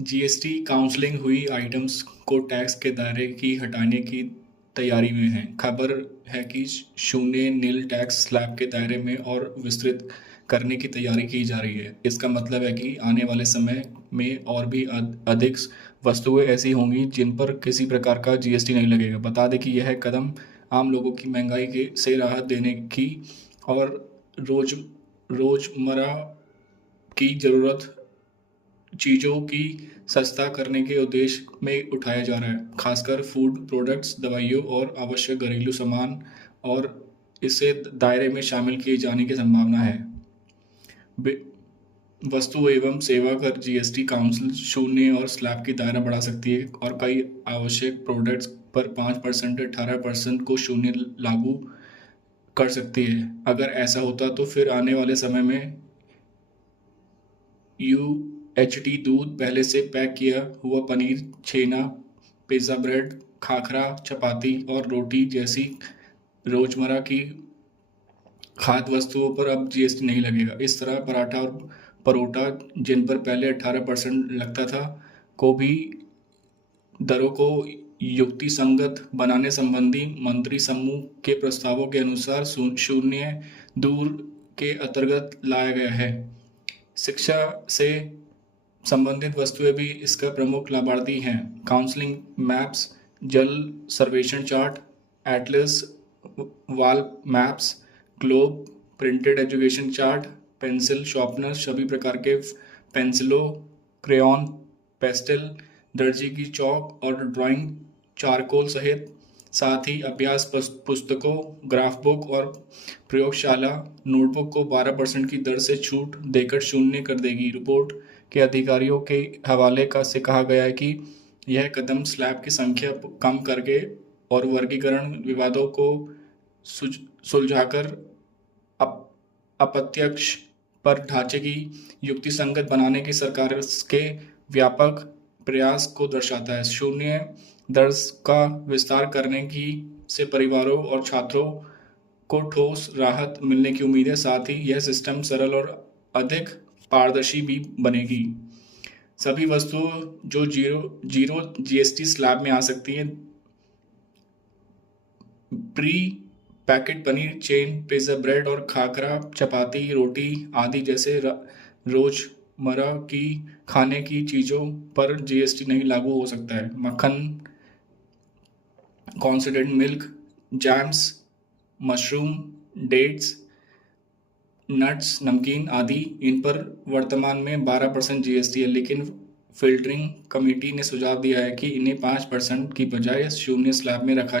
GST counselling हुई items को tax के दायरे की हटाने की तैयारी में है। खबर है कि शून्य नील टैक्स स्लैब के दायरे में और विस्तृत करने की तैयारी की जा रही है। इसका मतलब है कि आने वाले समय में और भी अधिक वस्तुएं ऐसी होंगी जिन पर किसी प्रकार का जीएसटी नहीं लगेगा। बता दें कि यह कदम आम लोगों की महंगाई के से राहत देने की और रोज रोजमर्रा की ज़रूरत चीज़ों की सस्ता करने के उद्देश्य में उठाया जा रहा है, खासकर फूड प्रोडक्ट्स, दवाइयों और आवश्यक घरेलू सामान, और इसे दायरे में शामिल किए जाने की संभावना है। वस्तु एवं सेवा कर जीएसटी काउंसिल शून्य और स्लैब की दायरा बढ़ा सकती है और कई आवश्यक प्रोडक्ट्स पर 5% 18% को शून्य लागू कर सकती है। अगर ऐसा होता तो फिर आने वाले समय में यूएचटी दूध, पहले से पैक किया हुआ पनीर, छेना, पिज़्ज़ा ब्रेड, खाखरा, चपाती और रोटी जैसी रोजमर्रा की खाद्य वस्तुओं पर अब जीएसटी नहीं लगेगा। इस तरह पराठा और परोठा, जिन पर पहले 18% लगता था, को भी दरों को युक्ति संगत बनाने संबंधी मंत्री समूह के प्रस्तावों के अनुसार शून्य दूर के अंतर्गत लाया गया है। शिक्षा से संबंधित वस्तुएं भी इसका प्रमुख लाभार्थी हैं। काउंसलिंग मैप्स, जल सर्वेक्षण chart, Atlas wall maps, globe printed education chart, pencil sharpener, सभी प्रकार के पेंसिलों, क्रेयॉन, पेस्टल, दर्जी की चौक और ड्राइंग चारकोल सहित, साथ ही अभ्यास पुस्तकों, ग्राफ बुक और प्रयोगशाला नोटबुक को 12% की दर से छूट देकर शून्य कर देगी। रिपोर्ट के अधिकारियों के हवाले से कहा गया है कि यह कदम स्लैब की संख्या कम करके और वर्गीकरण विवादों को सुलझाकर अप्रत्यक्ष पर ढांचे की युक्तिसंगत बनाने की सरकार के व्यापक प्रयास को दर्शाता है। शून्य दर का विस्तार करने की से परिवारों और छात्रों को ठोस राहत मिलने की उम्मीद है। साथ ही यह सिस्टम सरल और अधिक पारदर्शी भी बनेगी। सभी वस्तुओं जो जीरो जीएसटी स्लैब में आ सकती हैं, pre packet paneer, chain pizza bread और खाखरा, चपाती, रोटी आदि जैसे रोजमर्रा की खाने की चीज़ों पर जीएसटी नहीं लागू हो सकता है। मक्खन, condensed milk, jams, mushroom, dates, nuts, नमकीन आदि, इन पर वर्तमान में 12% जीएसटी है, लेकिन फिल्टरिंग कमेटी ने सुझाव दिया है कि इन्हें 5% की बजाय शून्य स्लैब में रखा